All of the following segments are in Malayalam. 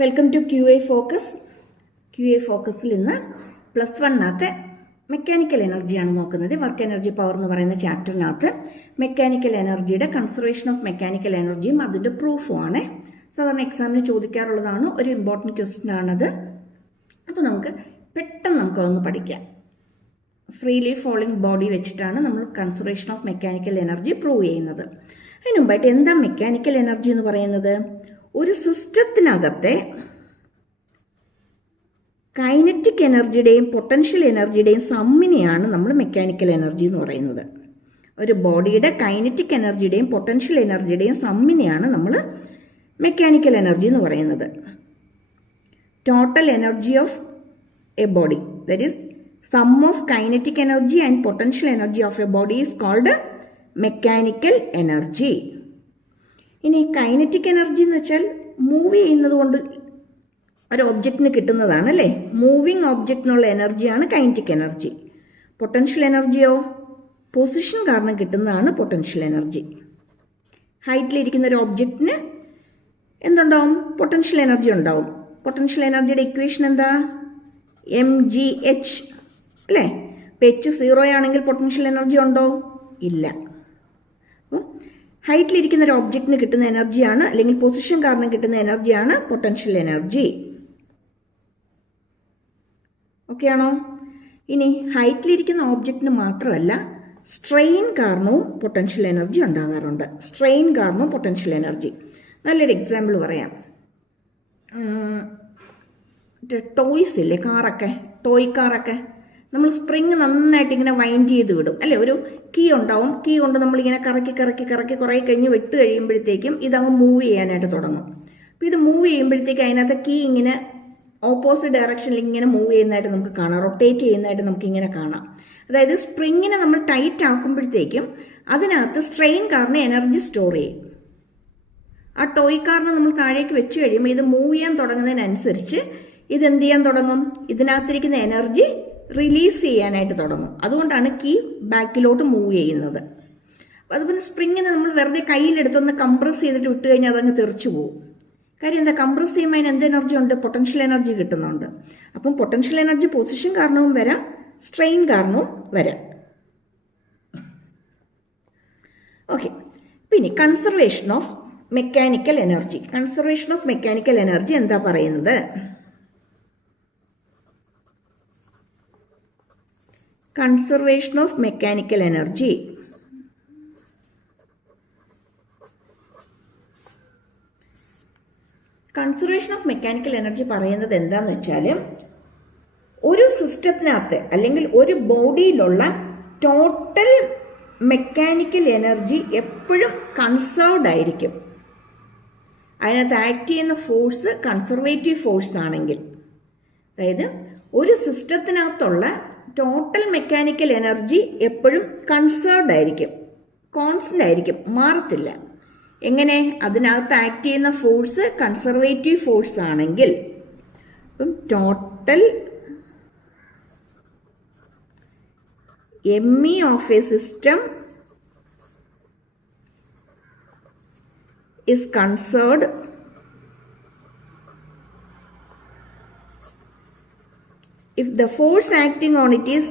Welcome to Q I focus. Q I ഫോക്കസിൽ ഇന്ന് +1 മെക്കാനിക്കൽ എനർജിയാണ് നോക്കുന്നത്. വർക്ക് എനർജി പവർ എന്ന് പറയുന്ന ചാപ്റ്ററിനകത്ത് മെക്കാനിക്കൽ എനർജിയുടെ കൺസർവേഷൻ ഓഫ് മെക്കാനിക്കൽ എനർജിയും അതിൻ്റെ പ്രൂഫും ആണ്. സാധാരണ എക്സാമിന് ചോദിക്കാറുള്ളതാണ്, ഒരു ഇമ്പോർട്ടൻറ്റ് ക്വസ്റ്റ്യൻ ആണത്. അപ്പോൾ നമുക്ക് പെട്ടെന്ന് നമുക്കതൊന്ന് പഠിക്കാം. ഫ്രീലി ഫോളിംഗ് ബോഡി വെച്ചിട്ടാണ് നമ്മൾ conservation of mechanical energy prove ചെയ്യുന്നത്. അതിന് മുമ്പായിട്ട് എന്താ മെക്കാനിക്കൽ എനർജി എന്ന് പറയുന്നത്? ഒരു സിസ്റ്റത്തിനകത്തെ കൈനറ്റിക് എനർജിയുടെയും പൊട്ടൻഷ്യൽ എനർജിയുടെയും സമ്മിനെയാണ് നമ്മൾ മെക്കാനിക്കൽ എനർജി എന്ന് പറയുന്നത്. ഒരു ബോഡിയുടെ കൈനറ്റിക് എനർജിയുടെയും പൊട്ടൻഷ്യൽ എനർജിയുടെയും സമ്മിനെയാണ് നമ്മൾ മെക്കാനിക്കൽ എനർജി എന്ന് പറയുന്നത്. Total energy of a body, that is sum of kinetic energy and potential energy of a body is called mechanical energy. ഇനി കൈനറ്റിക് എനർജി എന്ന് വെച്ചാൽ മൂവ് ചെയ്യുന്നത് കൊണ്ട് ഒരു ഒബ്ജക്റ്റിന് കിട്ടുന്നതാണ് അല്ലേ. മൂവിങ് ഒബ്ജക്റ്റിനുള്ള എനർജിയാണ് കൈനറ്റിക് എനർജി. പൊട്ടൻഷ്യൽ എനർജിയോ പൊസിഷൻ കാരണം കിട്ടുന്നതാണ് പൊട്ടൻഷ്യൽ എനർജി. ഹൈറ്റിലിരിക്കുന്ന ഒരു ഒബ്ജക്റ്റിന് എന്തുണ്ടാവും? പൊട്ടൻഷ്യൽ എനർജി ഉണ്ടാവും. പൊട്ടൻഷ്യൽ എനർജിയുടെ ഇക്വേഷൻ എന്താ? mgh അല്ലേ. ഇപ്പം h 0 ആണെങ്കിൽ പൊട്ടൻഷ്യൽ എനർജി ഉണ്ടോ? ഇല്ല. അപ്പം ഹൈറ്റിലിരിക്കുന്ന ഒരു ഒബ്ജക്റ്റിന് കിട്ടുന്ന എനർജിയാണ്, അല്ലെങ്കിൽ പൊസിഷൻ കാരണം കിട്ടുന്ന എനർജിയാണ് പൊട്ടൻഷ്യൽ എനർജി. ഓക്കെ ആണോ? ഇനി ഹൈറ്റിലിരിക്കുന്ന ഓബ്ജക്റ്റിന് മാത്രമല്ല, സ്ട്രെയിൻ കാരണവും പൊട്ടൻഷ്യൽ എനർജി ഉണ്ടാകാറുണ്ട്. സ്ട്രെയിൻ കാരണവും പൊട്ടൻഷ്യൽ എനർജി. നല്ലൊരു എക്സാമ്പിൾ പറയാം. ടോയ്സ് ഇല്ലേ, കാറൊക്കെ, ടോയ് കാറൊക്കെ നമ്മൾ സ്പ്രിങ് നന്നായിട്ട് ഇങ്ങനെ വൈൻഡ് ചെയ്ത് വിടും അല്ലേ. ഒരു കീ ഉണ്ടാവും, കീ കൊണ്ട് നമ്മളിങ്ങനെ കറക്കി കറക്കി കറക്കി കുറേ കഴിഞ്ഞ് വിട്ട് കഴിയുമ്പോഴത്തേക്കും ഇതങ്ങ് മൂവ് ചെയ്യാനായിട്ട് തുടങ്ങും. അപ്പോൾ ഇത് മൂവ് ചെയ്യുമ്പോഴത്തേക്കും അതിനകത്ത് കീ ഇങ്ങനെ ഓപ്പോസിറ്റ് ഡയറക്ഷനിൽ ഇങ്ങനെ മൂവ് ചെയ്യുന്നതായിട്ട് നമുക്ക് കാണാം, റൊട്ടേറ്റ് ചെയ്യുന്നതായിട്ട് നമുക്ക് ഇങ്ങനെ കാണാം. അതായത് സ്പ്രിങ്ങിനെ നമ്മൾ ടൈറ്റ് ആക്കുമ്പോഴത്തേക്കും അതിനകത്ത് സ്ട്രെയിൻ കാരണം എനർജി സ്റ്റോർ ചെയ്യും. ആ ടോയ് കാറിനെ നമ്മൾ താഴേക്ക് വെച്ച് കഴിയുമ്പോൾ ഇത് മൂവ് ചെയ്യാൻ തുടങ്ങുന്നതിനനുസരിച്ച് ഇതെന്ത് ചെയ്യാൻ തുടങ്ങും? ഇതിനകത്തിരിക്കുന്ന എനർജി റിലീസ് ചെയ്യാനായിട്ട് തുടങ്ങും. അതുകൊണ്ടാണ് കീ ബാക്കിലോട്ട് മൂവ് ചെയ്യുന്നത്. അതുപോലെ സ്പ്രിങ്ങിനെ നമ്മൾ വെറുതെ കയ്യിലെടുത്തൊന്ന് കംപ്രസ് ചെയ്തിട്ട് വിട്ട് കഴിഞ്ഞാൽ അതങ്ങ് തെറിച്ചു പോകും. കാര്യം എന്താ? കംപ്രസ് ചെയ്യുമ്പോൾ അതിന് എന്ത് എനർജി ഉണ്ട്? പൊട്ടൻഷ്യൽ എനർജി കിട്ടുന്നുണ്ട്. അപ്പം പൊട്ടൻഷ്യൽ എനർജി പൊസിഷൻ കാരണവും വരാം, സ്ട്രെയിൻ കാരണവും വരാം. ഓക്കെ, പിന്നെ conservation of mechanical energy. Conservation of mechanical energy എന്താ പറയുന്നത്? Conservation of mechanical energy conservation of mechanical energy പറയുന്നത് എന്താന്ന് വെച്ചാൽ, ഒരു സിസ്റ്റത്തിനകത്ത് അല്ലെങ്കിൽ ഒരു ബോഡിയിലുള്ള ടോട്ടൽ മെക്കാനിക്കൽ എനർജി എപ്പോഴും കൺസേർവ്ഡ് ആയിരിക്കും. അതിനകത്ത് ആക്ട് ചെയ്യുന്ന ഫോഴ്സ് കൺസർവേറ്റീവ് ഫോഴ്സ് ആണെങ്കിൽ, അതായത് ഒരു സിസ്റ്റത്തിനകത്തുള്ള ടോട്ടൽ മെക്കാനിക്കൽ എനർജി എപ്പോഴും കൺസേർവ്ഡ് ആയിരിക്കും, കോൺസ്റ്റന്റ് ആയിരിക്കും, മാറത്തില്ല. എങ്ങനെ? അതിനകത്ത് ആക്ട് ചെയ്യുന്ന ഫോഴ്സ് കൺസർവേറ്റീവ് ഫോഴ്സ് ആണെങ്കിൽ അപ്പം total ME of A system is conserved if the force acting on it is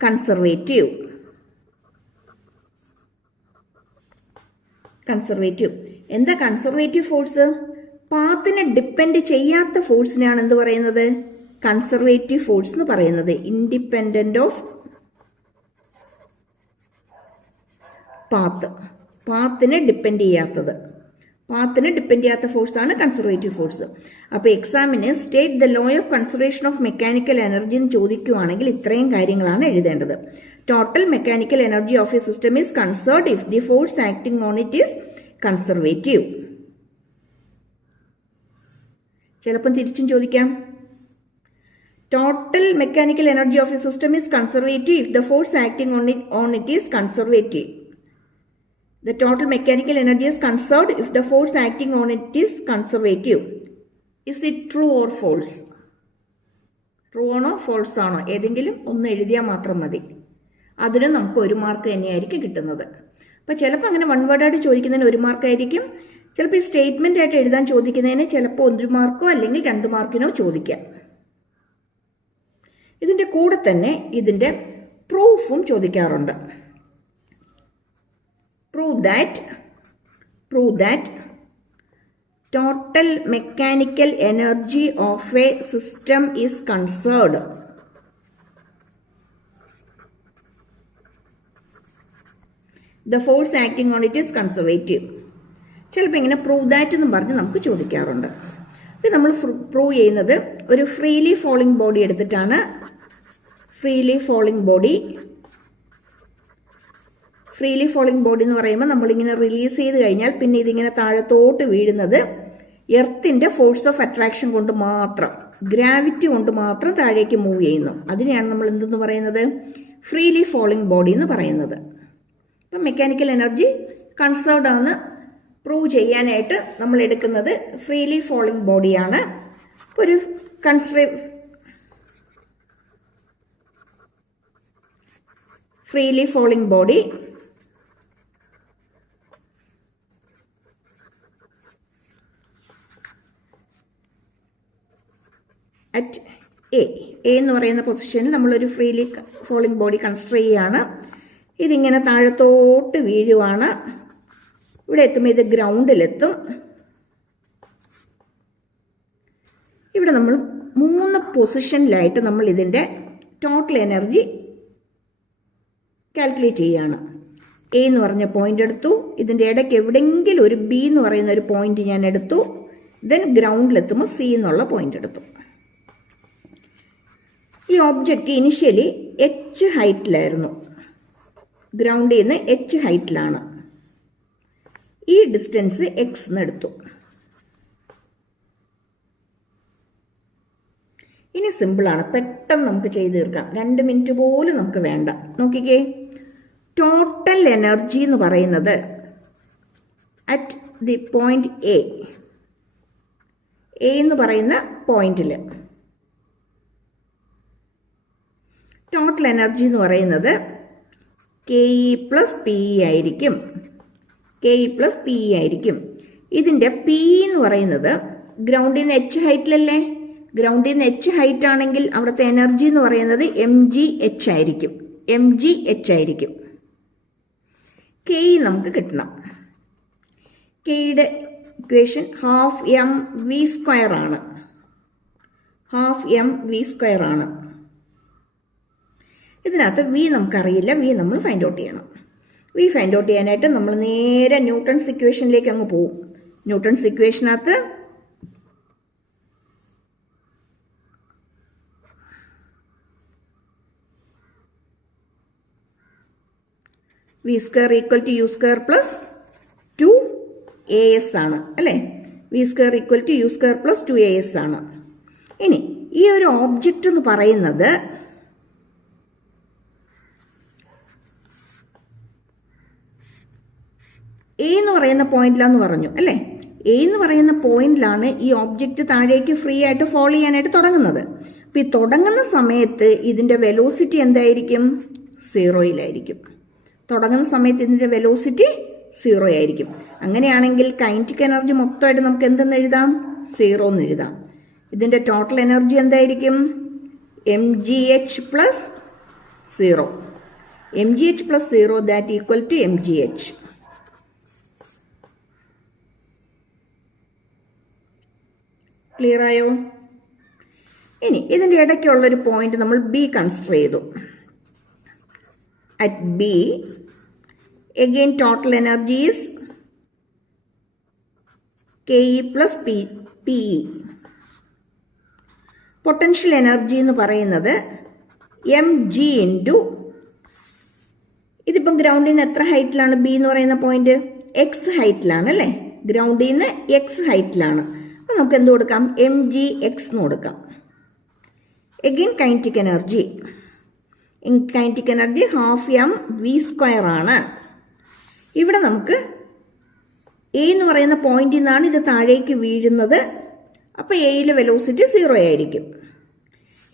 conservative. എന്താ കൺസർവേറ്റീവ് ഫോഴ്സ്? പാത്തിനെ ഡിപ്പെൻഡ് ചെയ്യാത്ത ഫോഴ്സിനെയാണ് എന്ത് പറയുന്നത്? കൺസർവേറ്റീവ് ഫോഴ്സ് എന്ന് പറയുന്നത്. ഇൻഡിപെൻഡന്റ് ഓഫ് പാത്തിനെ ഡിപ്പെൻഡ് ചെയ്യാത്തത്, പാത്തിനെ ഡിപ്പെൻഡ് ചെയ്യാത്ത ഫോഴ്സാണ് കൺസർവേറ്റീവ് ഫോഴ്സ്. അപ്പോൾ എക്സാമിന് state the law of conservation of mechanical energy എന്ന് ചോദിക്കുകയാണെങ്കിൽ ഇത്രയും കാര്യങ്ങളാണ് എഴുതേണ്ടത്. Total mechanical energy of A system is conserved if the force acting on it is conservative. ചിലപ്പം തിരിച്ചും ചോദിക്കാം. Total mechanical energy of A system is conservative if the force acting on it is conservative. The total mechanical energy is conserved if the force acting on it is conservative. Is it true or false? True ആണോ false ആണോ ഏതെങ്കിലും ഒന്ന് എഴുതിയാൽ മാത്രം മതി. അതിന് നമുക്ക് 1 മാർക്ക് തന്നെയായിരിക്കും കിട്ടുന്നത്. അപ്പോൾ ചിലപ്പോൾ അങ്ങനെ വൺ വേർഡായിട്ട് ചോദിക്കുന്നതിന് 1 മാർക്കായിരിക്കും. ചിലപ്പോൾ ഈ സ്റ്റേറ്റ്മെൻ്റ് ആയിട്ട് എഴുതാൻ ചോദിക്കുന്നതിന് ചിലപ്പോൾ 1 മാർക്കോ അല്ലെങ്കിൽ 2 മാർക്കിനോ ചോദിക്കാം. ഇതിൻ്റെ കൂടെ തന്നെ ഇതിൻ്റെ പ്രൂഫും ചോദിക്കാറുണ്ട്. Prove that total mechanical energy of a system is conserved. The force acting on it is conservative. ചിലപ്പോൾ ഇങ്ങനെ പ്രൂവ് ദാറ്റ് എന്ന് പറഞ്ഞ് നമുക്ക് ചോദിക്കാറുണ്ട്. അപ്പോൾ നമ്മൾ പ്രൂവ് ചെയ്യുന്നത് ഒരു ഫ്രീലി ഫോളിംഗ് ബോഡി എടുത്തിട്ടാണ്. ഫ്രീലി ഫോളിംഗ് ബോഡി എന്ന് പറയുമ്പോൾ നമ്മളിങ്ങനെ റിലീസ് ചെയ്ത് കഴിഞ്ഞാൽ പിന്നെ ഇതിങ്ങനെ താഴത്തോട്ട് വീഴുന്നത് എർത്തിൻ്റെ ഫോഴ്സ് ഓഫ് അട്രാക്ഷൻ കൊണ്ട് മാത്രം, ഗ്രാവിറ്റി കൊണ്ട് മാത്രം താഴേക്ക് മൂവ് ചെയ്യുന്നു. അതിനെയാണ് നമ്മൾ എന്തെന്ന് പറയുന്നത്? ഫ്രീലി ഫോളിംഗ് ബോഡി എന്ന് പറയുന്നത്. അപ്പം മെക്കാനിക്കൽ എനർജി കൺസേർവ്ഡ് ആണ് പ്രൂവ് ചെയ്യാനായിട്ട് നമ്മൾ എടുക്കുന്നത് ഫ്രീലി ഫോളിംഗ് ബോഡിയാണ്. ഒരു freely falling body at A എന്ന് പറയുന്ന പൊസിഷനിൽ നമ്മളൊരു ഫ്രീലി ഫോളിംഗ് ബോഡി കൺസിഡർ ചെയ്യുകയാണ്. ഇതിങ്ങനെ താഴത്തോട്ട് വീഴുവാണ്. ഇവിടെ എത്തുമ്പോൾ ഇത് ഗ്രൗണ്ടിലെത്തും. ഇവിടെ നമ്മൾ 3 പൊസിഷനിലായിട്ട് നമ്മൾ ഇതിൻ്റെ ടോട്ടൽ എനർജി കാൽക്കുലേറ്റ് ചെയ്യുകയാണ്. എ എന്ന് പറഞ്ഞ പോയിന്റ് എടുത്തു. ഇതിൻ്റെ ഇടയ്ക്ക് എവിടെയെങ്കിലും ഒരു ബി എന്ന് പറയുന്ന ഒരു പോയിന്റ് ഞാൻ എടുത്തു. ദെൻ ഗ്രൗണ്ടിലെത്തുമ്പോൾ സി എന്നുള്ള പോയിന്റ് എടുത്തു. ഈ ഓബ്ജക്റ്റ് ഇനിഷ്യലി എച്ച് ഹൈറ്റിലായിരുന്നു. ഗ്രൗണ്ടിൽ നിന്ന് എച്ച് ഹൈറ്റിലാണ്. ഈ ഡിസ്റ്റൻസ് എക്സ് എന്ന് എടുത്തു. ഇനി സിമ്പിളാണ്, പെട്ടെന്ന് നമുക്ക് ചെയ്ത് തീർക്കാം. 2 മിനിറ്റ് പോലും നമുക്ക് വേണ്ട. നോക്കിക്കേ, ടോട്ടൽ എനർജി എന്ന് പറയുന്നത് അറ്റ് ദി പോയിന്റ് എ എന്ന് പറയുന്ന പോയിന്റിൽ ടോട്ടൽ എനർജി എന്ന് പറയുന്നത് KE + PE ആയിരിക്കും. KE + PE ആയിരിക്കും. ഇതിൻ്റെ പി എന്ന് പറയുന്നത് ഗ്രൗണ്ടിൽ നിന്ന് എച്ച് ഹൈറ്റിലല്ലേ? ഗ്രൗണ്ടിൽ നിന്ന് എച്ച് ഹൈറ്റ് ആണെങ്കിൽ അവിടുത്തെ എനർജി എന്ന് പറയുന്നത് mgh ആയിരിക്കും. mgh ആയിരിക്കും. KE നമുക്ക് കിട്ടണം. കെയുടെ ഇക്വേഷൻ ½mv² ആണ്. ½ ആണ്. ഇതിനകത്ത് വി നമുക്കറിയില്ല. വി നമ്മൾ ഫൈൻഡ് ഔട്ട് ചെയ്യണം. വി ഫൈൻഡ് ഔട്ട് ചെയ്യാനായിട്ട് നമ്മൾ നേരെ ന്യൂട്ടൺസ് ഇക്വേഷനിലേക്ക് അങ്ങ് പോകും. ന്യൂട്ടൺസ് ഇക്വേഷനകത്ത് v² = u² + 2as ആണ് അല്ലേ? v² = u² + 2as ആണ്. ഇനി ഈ ഒരു ഓബ്ജക്റ്റ് എന്ന് പറയുന്നത് എ എന്ന് പറയുന്ന പോയിന്റിലാന്ന് പറഞ്ഞു അല്ലേ? എ എന്ന് പറയുന്ന പോയിന്റിലാണ് ഈ ഓബ്ജക്റ്റ് താഴേക്ക് ഫ്രീ ആയിട്ട് ഫോളോ ചെയ്യാനായിട്ട് തുടങ്ങുന്നത്. അപ്പോൾ ഈ തുടങ്ങുന്ന സമയത്ത് ഇതിൻ്റെ വെലോസിറ്റി എന്തായിരിക്കും? 0 തുടങ്ങുന്ന സമയത്ത് ഇതിൻ്റെ വെലോസിറ്റി 0 ആയിരിക്കും. അങ്ങനെയാണെങ്കിൽ കൈനറ്റിക് എനർജി മൊത്തമായിട്ട് നമുക്ക് എന്തെന്ന് എഴുതാം? 0 എന്ന് എഴുതാം. ഇതിൻ്റെ ടോട്ടൽ എനർജി എന്തായിരിക്കും? mgh + 0. mgh + 0 that equal to mgh. Clear ആയോ? ഇനി ഇതിൻ്റെ ഇടയ്ക്കുള്ളൊരു പോയിന്റ് നമ്മൾ ബി കൺസിഡർ ചെയ്തു. At B again total energy is KE + PE. Potential energy എന്ന് പറയുന്നത് mg × ഇതിപ്പം ഗ്രൗണ്ടിൽ നിന്ന് എത്ര ഹൈറ്റിലാണ്? ബി എന്ന് പറയുന്ന പോയിന്റ് എക്സ് ഹൈറ്റിലാണ് അല്ലേ? ഗ്രൗണ്ടിൽ നിന്ന് എക്സ് ഹൈറ്റിലാണ്. അപ്പോൾ നമുക്ക് എന്ത് കൊടുക്കാം? mgx എന്ന് കൊടുക്കാം. എഗെയിൻ കൈനറ്റിക് എനർജി ½mv² ആണ്. ഇവിടെ നമുക്ക് എ എന്ന് പറയുന്ന പോയിന്റിൽ നിന്നാണ് ഇത് താഴേക്ക് വീഴുന്നത്. അപ്പോൾ എയിലെ വെലോസിറ്റി 0 ആയിരിക്കും.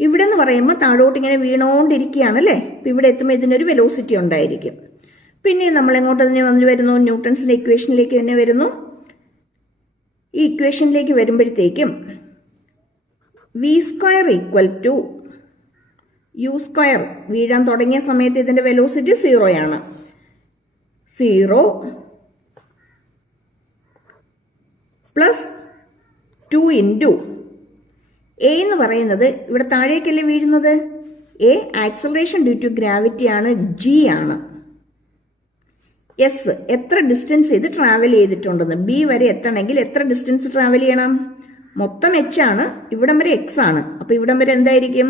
ഇവിടെ എന്ന് പറയുമ്പോൾ താഴോട്ട് ഇങ്ങനെ വീണുകൊണ്ടിരിക്കുകയാണല്ലേ? അപ്പോൾ ഇവിടെ എത്തുമ്പോൾ ഇതിനൊരു വെലോസിറ്റി ഉണ്ടായിരിക്കും. പിന്നെ നമ്മൾ എങ്ങോട്ട് തന്നെ വന്നു വരുന്നു, ന്യൂട്ടൺസിന്റെ ഇക്വേഷനിലേക്ക് തന്നെ വരുന്നു. ഈ ഇക്വേഷനിലേക്ക് വരുമ്പോഴത്തേക്കും v² ഈക്വൽ ടു u². വീഴാൻ തുടങ്ങിയ സമയത്ത് ഇതിന്റെ വെലോസിറ്റി 0 ആണ്. 0 പ്ലസ് 2 ഇൻറ്റു എ എന്ന് പറയുന്നത് ഇവിടെ താഴേക്കല്ലേ വീഴുന്നത്. A acceleration due to gravity ആണ്, ജി ആണ്. എസ് എത്ര ഡിസ്റ്റൻസ് ഇത് ട്രാവൽ ചെയ്തിട്ടുണ്ടെന്ന്. ബി വരെ എത്തണമെങ്കിൽ എത്ര ഡിസ്റ്റൻസ് ട്രാവൽ ചെയ്യണം. മൊത്തം എച്ച് ആണ്, ഇവിടം വരെ എക്സ് ആണ്. അപ്പൊ ഇവിടം വരെ എന്തായിരിക്കും,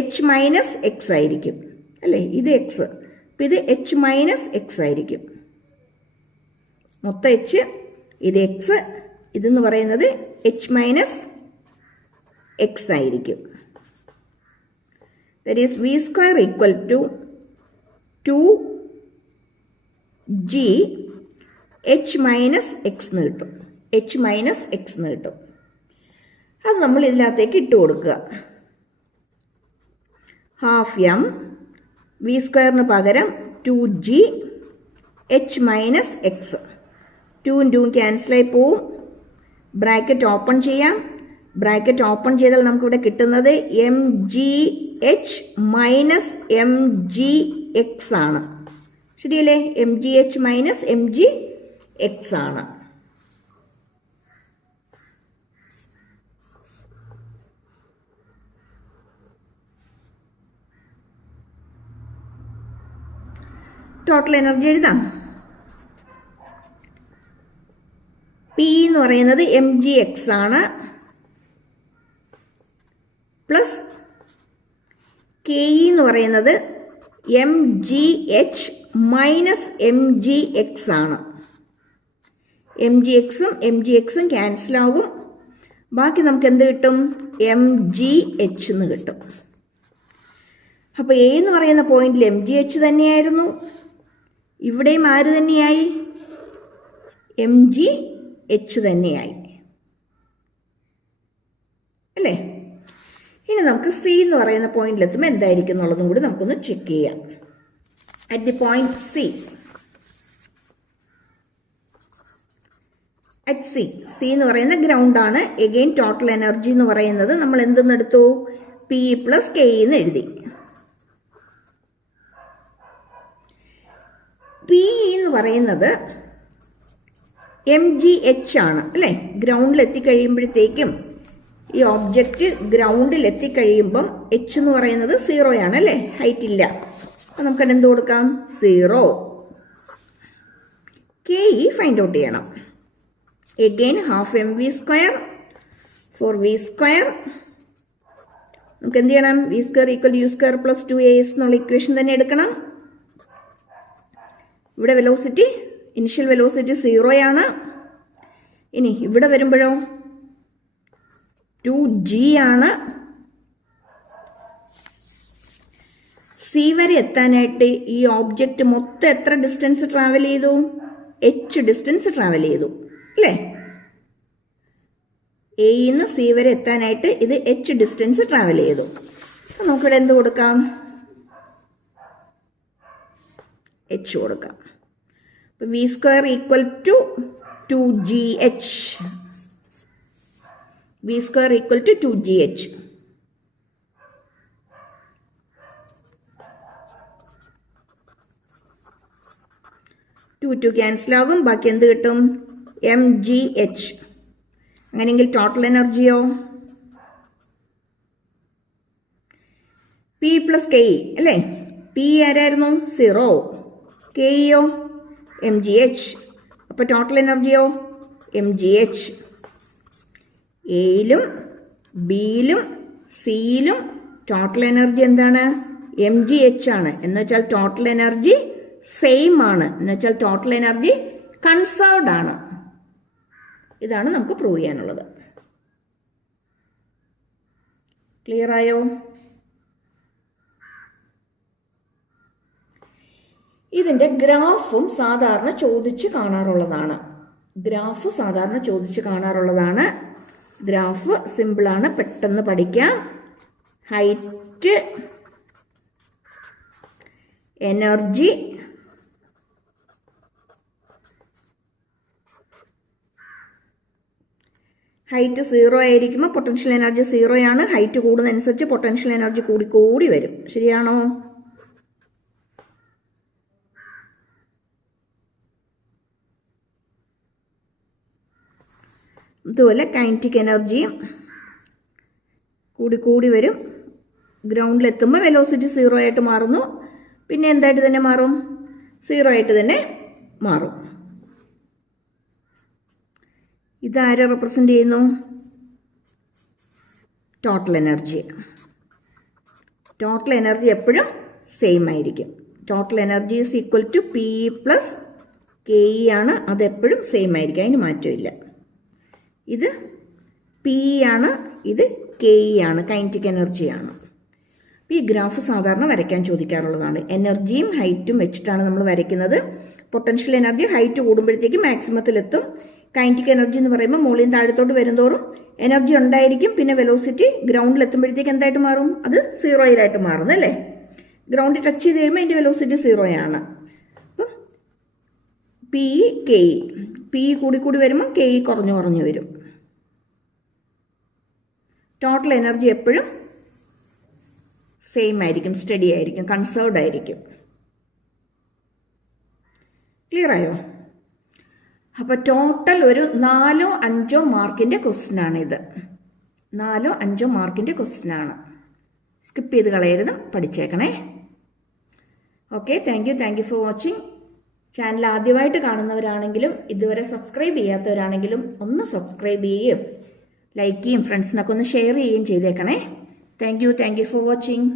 എച്ച് മൈനസ് എക്സ് ആയിരിക്കും അല്ലേ. ഇത് എക്സ്, അപ്പൊ ഇത് എച്ച് മൈനസ് എക്സ് ആയിരിക്കും. മൊത്തം എച്ച്, ഇത് എക്സ്, ഇതെന്ന് പറയുന്നത് എച്ച് മൈനസ് എക്സ് ആയിരിക്കും. That is v² equal to 2g H minus X എന്ന് കിട്ടും. എച്ച് മൈനസ് എക്സ് എന്ന് കിട്ടും. അത് നമ്മൾ ഇതിനകത്തേക്ക് ഇട്ട് കൊടുക്കുക. ഹാഫ് എം v² പകരം 2g എച്ച് മൈനസ് എക്സ്. 2 2 ക്യാൻസലായി പോവും. ബ്രാക്കറ്റ് ഓപ്പൺ ചെയ്യാം. ബ്രാക്കറ്റ് ഓപ്പൺ ചെയ്താൽ നമുക്കിവിടെ കിട്ടുന്നത് mgh മൈനസ് mgx ആണ്. ശരിയല്ലേ, mgh മൈനസ് mgx ആണ്. ടോട്ടൽ എനർജി എഴുതാം. പി എന്ന് പറയുന്നത് mgx ആണ്, പ്ലസ് കെ എന്ന് പറയുന്നത് mgh മൈനസ് mgx ആണ്. mgxും ക്യാൻസൽ ആകും. ബാക്കി നമുക്ക് എന്ത് കിട്ടും, mgh എന്ന് കിട്ടും. അപ്പോൾ എ എന്ന് പറയുന്ന പോയിന്റിൽ mgh തന്നെയായിരുന്നു. ഇവിടെയും ആര് തന്നെയായി, mgh തന്നെയായി അല്ലേ. ഇനി നമുക്ക് സി എന്ന് പറയുന്ന പോയിന്റിലെത്തുമ്പോൾ എന്തായിരിക്കും എന്നുള്ളതും കൂടി നമുക്കൊന്ന് ചെക്ക് ചെയ്യാം. At the point C, at C എന്ന് പറയുന്ന ഗ്രൗണ്ട് ആണ്. എഗെയിൻ ടോട്ടൽ എനർജി എന്ന് പറയുന്നത് നമ്മൾ എന്തെന്നെടുത്തു, പി പ്ലസ് കെ എന്ന് എഴുതി. പി എന്ന് പറയുന്നത് mgh ആണ് അല്ലേ. ഗ്രൗണ്ടിൽ എത്തിക്കഴിയുമ്പോഴത്തേക്കും ഈ ഓബ്ജക്റ്റ് ഗ്രൗണ്ടിൽ എത്തിക്കഴിയുമ്പം എച്ച് എന്ന് പറയുന്നത് 0 ആണ് അല്ലേ, ഹൈറ്റ് ഇല്ല. അപ്പം നമുക്ക് എന്ത് കൊടുക്കാം, 0. കെ ഫൈൻഡ് ഔട്ട് ചെയ്യണം. Again half mv² for v². നമുക്ക് എന്ത് ചെയ്യണം, v² equal u² plus 2as എന്നുള്ള ഇക്വേഷൻ തന്നെ എടുക്കണം. ഇവിടെ വെലോസിറ്റി, ഇനിഷ്യൽ വെലോസിറ്റി 0 ആണ്. ഇനി ഇവിടെ വരുമ്പോഴോ 2g ആണ്. സി വരെ എത്താനായിട്ട് ഈ ഓബ്ജക്റ്റ് മൊത്തം എത്ര ഡിസ്റ്റൻസ് ട്രാവൽ ചെയ്തു, h ഡിസ്റ്റൻസ് ട്രാവൽ ചെയ്തു അല്ലേ. എന്ന് സി വരെ എത്താനായിട്ട് ഇത് h ഡിസ്റ്റൻസ് ട്രാവൽ ചെയ്തു. നമുക്കിവിടെ എന്ത് കൊടുക്കാം, h കൊടുക്കാം. v² equal to 2gh. v² equal to 2gh. Two cancel ആകും. ബാക്കി എന്ത് കിട്ടും, mgh. അങ്ങനെയെങ്കിൽ ടോട്ടൽ എനർജിയോ പി പ്ലസ് കെ അല്ലേ. പി ആരായിരുന്നു, 0. കെയോ mgh. അപ്പോൾ ടോട്ടൽ എനർജിയോ mgh. എയിലും ബിയിലും സിയിലും ടോട്ടൽ എനർജി എന്താണ്, mgh ആണ്. എന്ന് വെച്ചാൽ ടോട്ടൽ എനർജി സെയിം ആണ്. എന്ന് വെച്ചാൽ ടോട്ടൽ എനർജി കൺസേർവ്ഡ് ആണ്. ഇതാണ് നമുക്ക് പ്രൂവ് ചെയ്യാനുള്ളത്. ക്ലിയർ ആയോ? ഇതിൻ്റെ ഗ്രാഫും സാധാരണ ചോദിച്ച് കാണാറുള്ളതാണ്. ഗ്രാഫ് സിമ്പിളാണ്, പെട്ടെന്ന് പഠിക്കാം. ഹൈറ്റ്, എനർജി, ഹൈറ്റ് 0 ആയിരിക്കുമ്പോൾ പൊട്ടൻഷ്യൽ എനർജി 0 ആണ്. ഹൈറ്റ് കൂടുന്നതനുസരിച്ച് പൊട്ടൻഷ്യൽ എനർജി കൂടി വരും. ശരിയാണോ? അതുപോലെ കൈനറ്റിക് എനർജിയും കൂടി വരും. ഗ്രൗണ്ടിലെത്തുമ്പോൾ വെലോസിറ്റി 0 ആയിട്ട് മാറുന്നു. പിന്നെ എന്തായിട്ട് തന്നെ മാറും? 0 ആയിട്ട് തന്നെ മാറും. ഇതാരെ റെപ്രസെൻ്റ് ചെയ്യുന്നു? Total energy. ടോട്ടൽ എനർജി എപ്പോഴും സെയിം ആയിരിക്കും. Total energy is equal to P plus K E ആണ്. അതെപ്പോഴും സെയിം ആയിരിക്കും, അതിന് മാറ്റമില്ല. ഇത് പി ആണ്, ഇത് കെ ഇ ആണ്, കൈനറ്റിക് എനർജിയാണ്. ഈ ഗ്രാഫ് സാധാരണ വരയ്ക്കാൻ ചോദിക്കാറുള്ളതാണ്. എനർജിയും ഹൈറ്റും വെച്ചിട്ടാണ് നമ്മൾ വരയ്ക്കുന്നത്. പൊട്ടൻഷ്യൽ എനർജി ഹൈറ്റ് കൂടുമ്പോഴത്തേക്ക് മാക്സിമത്തിലെത്തും. കൈനറ്റിക് എനർജി എന്ന് പറയുമ്പോൾ മുകളിൽ താഴത്തോട്ട് വരുന്തോറും എനർജി ഉണ്ടായിരിക്കും. പിന്നെ വെലോസിറ്റി ഗ്രൗണ്ടിൽ എത്തുമ്പോഴത്തേക്ക് എന്തായിട്ട് മാറും? അത് 0 മാറുന്നു അല്ലേ? ഗ്രൗണ്ടിൽ ടച്ച് ചെയ്ത് കഴിയുമ്പോൾ അതിൻ്റെ വെലോസിറ്റി 0 ആണ്. അപ്പം പി കെ ഇ, പി കൂടി വരുമ്പോൾ കെ ഇ കുറഞ്ഞു വരും. ടോട്ടൽ എനർജി എപ്പോഴും സെയിം ആയിരിക്കും, സ്റ്റഡി ആയിരിക്കും, കൺസേർവ്ഡ് ആയിരിക്കും. ക്ലിയർ ആയോ? അപ്പോൾ ടോട്ടൽ ഒരു 4-5 മാർക്കിൻ്റെ ക്വസ്റ്റ്യനാണിത്. 4-5 മാർക്കിൻ്റെ ക്വസ്റ്റ്യനാണ്. സ്കിപ്പ് ചെയ്ത് കളയരുത്, പഠിച്ചേക്കണേ. Okay, thank you for watching. Channel ആദ്യമായിട്ട് കാണുന്നവരാണെങ്കിലും ഇതുവരെ സബ്സ്ക്രൈബ് ചെയ്യാത്തവരാണെങ്കിലും ഒന്ന് സബ്സ്ക്രൈബ് ചെയ്യുകയും ലൈക്ക് ചെയ്യും, ഫ്രണ്ട്സിനൊക്കെ ഒന്ന് ഷെയർ ചെയ്യുകയും ചെയ്തേക്കണേ. Thank you for watching.